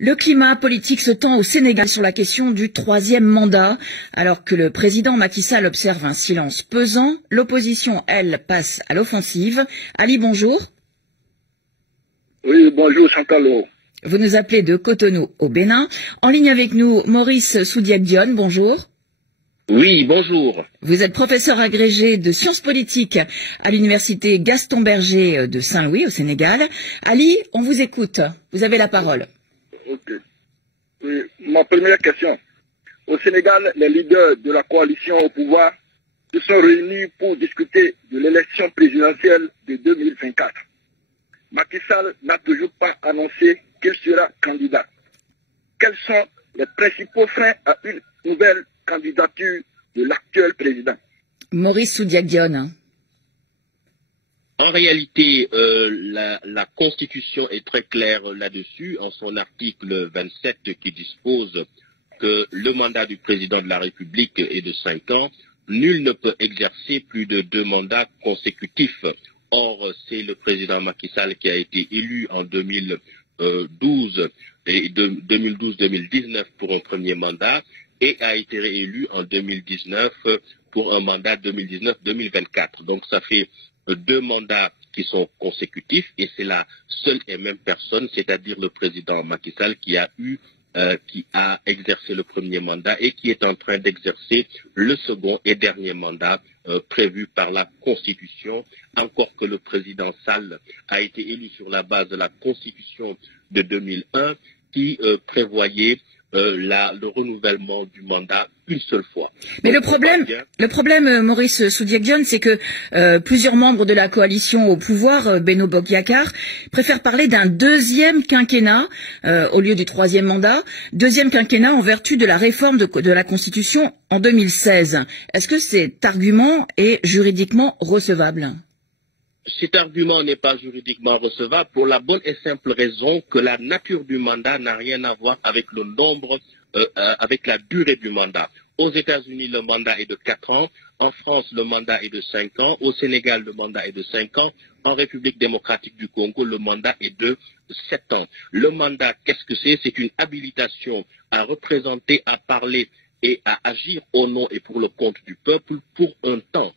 Le climat politique se tend au Sénégal sur la question du troisième mandat. Alors que le président Macky Sall observe un silence pesant, l'opposition, elle, passe à l'offensive. Ali, bonjour. Oui, bonjour Chantal. Vous nous appelez de Cotonou au Bénin. En ligne avec nous, Maurice Soudiak-Dione, bonjour. Oui, bonjour. Vous êtes professeur agrégé de sciences politiques à l'université Gaston Berger de Saint-Louis au Sénégal. Ali, on vous écoute. Vous avez la parole. Ok. Oui, ma première question. Au Sénégal, les leaders de la coalition au pouvoir se sont réunis pour discuter de l'élection présidentielle de 2024. Macky Sall n'a toujours pas annoncé qu'il sera candidat. Quels sont les principaux freins à une nouvelle candidature de l'actuel président? Maurice Soudiak-Dione. En réalité, la Constitution est très claire là-dessus, en son article 27 qui dispose que le mandat du président de la République est de 5 ans. Nul ne peut exercer plus de 2 mandats consécutifs. Or, c'est le président Macky Sall qui a été élu en 2012 et 2012-2019 pour un premier mandat et a été réélu en 2019 pour un mandat 2019-2024. Donc ça fait 2 mandats qui sont consécutifs et c'est la seule et même personne, c'est-à-dire le président Macky Sall qui a exercé le premier mandat et qui est en train d'exercer le second et dernier mandat prévu par la Constitution, encore que le président Sall a été élu sur la base de la Constitution de 2001 qui prévoyait le renouvellement du mandat une seule fois. Mais le problème, Maurice Soudiak-Dione, c'est que plusieurs membres de la coalition au pouvoir, Benno Bokk Yakaar, préfèrent parler d'un deuxième quinquennat au lieu du troisième mandat, deuxième quinquennat en vertu de la réforme de la Constitution en 2016. Est-ce que cet argument est juridiquement recevable? Cet argument n'est pas juridiquement recevable pour la bonne et simple raison que la nature du mandat n'a rien à voir avec le nombre, avec la durée du mandat. Aux États-Unis, le mandat est de 4 ans. En France, le mandat est de 5 ans. Au Sénégal, le mandat est de 5 ans. En République démocratique du Congo, le mandat est de 7 ans. Le mandat, qu'est-ce que c'est? C'est une habilitation à représenter, à parler et à agir au nom et pour le compte du peuple pour un temps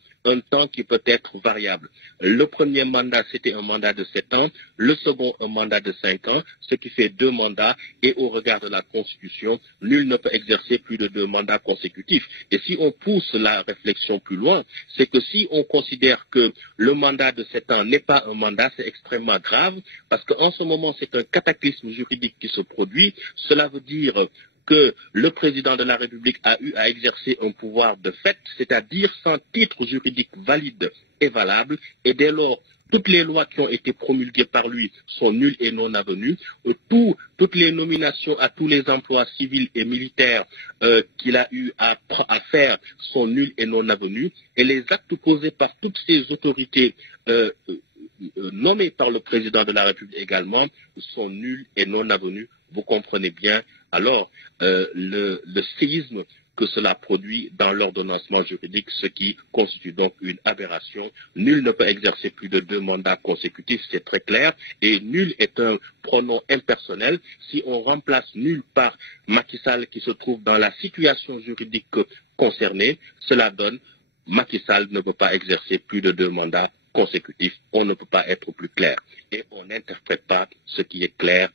qui peut être variable. Le premier mandat, c'était un mandat de 7 ans, le second, un mandat de 5 ans, ce qui fait 2 mandats, et au regard de la Constitution, nul ne peut exercer plus de 2 mandats consécutifs. Et si on pousse la réflexion plus loin, c'est que si on considère que le mandat de 7 ans n'est pas un mandat, c'est extrêmement grave, parce qu'en ce moment, c'est un cataclysme juridique qui se produit. Cela veut dire que le président de la République a eu à exercer un pouvoir de fait, c'est-à-dire sans titre juridique valide et valable, et dès lors, toutes les lois qui ont été promulguées par lui sont nulles et non avenues. Toutes les nominations à tous les emplois civils et militaires qu'il a eu à faire sont nulles et non avenues, et les actes posés par toutes ces autorités nommées par le président de la République également sont nuls et non avenus. Vous comprenez bien alors le séisme que cela produit dans l'ordonnancement juridique, ce qui constitue donc une aberration. Nul ne peut exercer plus de 2 mandats consécutifs, c'est très clair, et nul est un pronom impersonnel. Si on remplace nul par Macky Sall qui se trouve dans la situation juridique concernée, cela donne Macky Sall ne peut pas exercer plus de 2 mandats consécutifs. On ne peut pas être plus clair. Et on n'interprète pas ce qui est clair,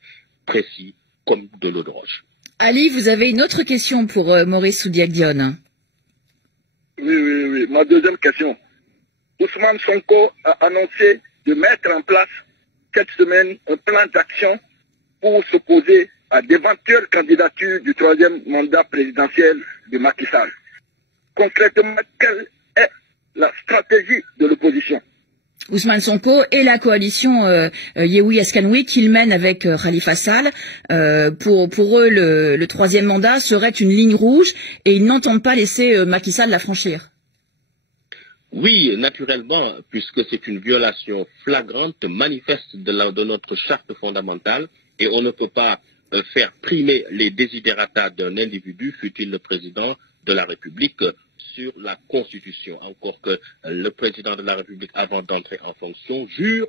précis, comme de l'eau de roche. Ali, vous avez une autre question pour Maurice Soudiak-Dione. Oui. Ma deuxième question. Ousmane Sonko a annoncé de mettre en place cette semaine un plan d'action pour s'opposer à d'éventuelles candidatures du troisième mandat présidentiel de Macky Sall. Concrètement, quelle est la stratégie de l'opposition? Ousmane Sonko et la coalition Yewwi Askanui qu'il mène avec Khalifa Sall. Pour eux, le troisième mandat serait une ligne rouge et ils n'entendent pas laisser Macky Sall la franchir. Oui, naturellement, puisque c'est une violation flagrante, manifeste de notre charte fondamentale, et on ne peut pas faire primer les desiderata d'un individu, fût-il le président de la République, sur la Constitution. Encore que le président de la République, avant d'entrer en fonction, jure,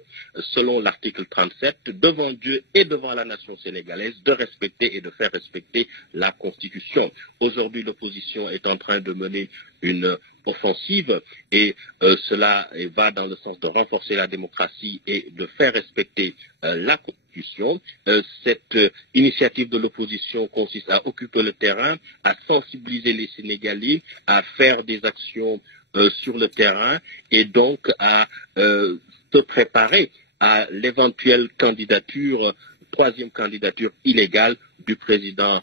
selon l'article 37, devant Dieu et devant la nation sénégalaise, de respecter et de faire respecter la Constitution. Aujourd'hui, l'opposition est en train de mener une offensive et cela va dans le sens de renforcer la démocratie et de faire respecter la Constitution. Cette initiative de l'opposition consiste à occuper le terrain, à sensibiliser les Sénégalais, à faire des actions sur le terrain et donc à se préparer à l'éventuelle candidature, troisième candidature illégale du président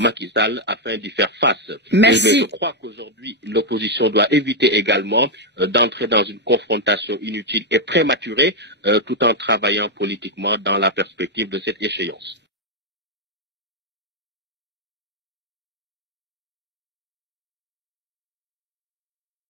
Macky Sall afin d'y faire face. Merci. Mais je crois qu'aujourd'hui, l'opposition doit éviter également d'entrer dans une confrontation inutile et prématurée tout en travaillant politiquement dans la perspective de cette échéance.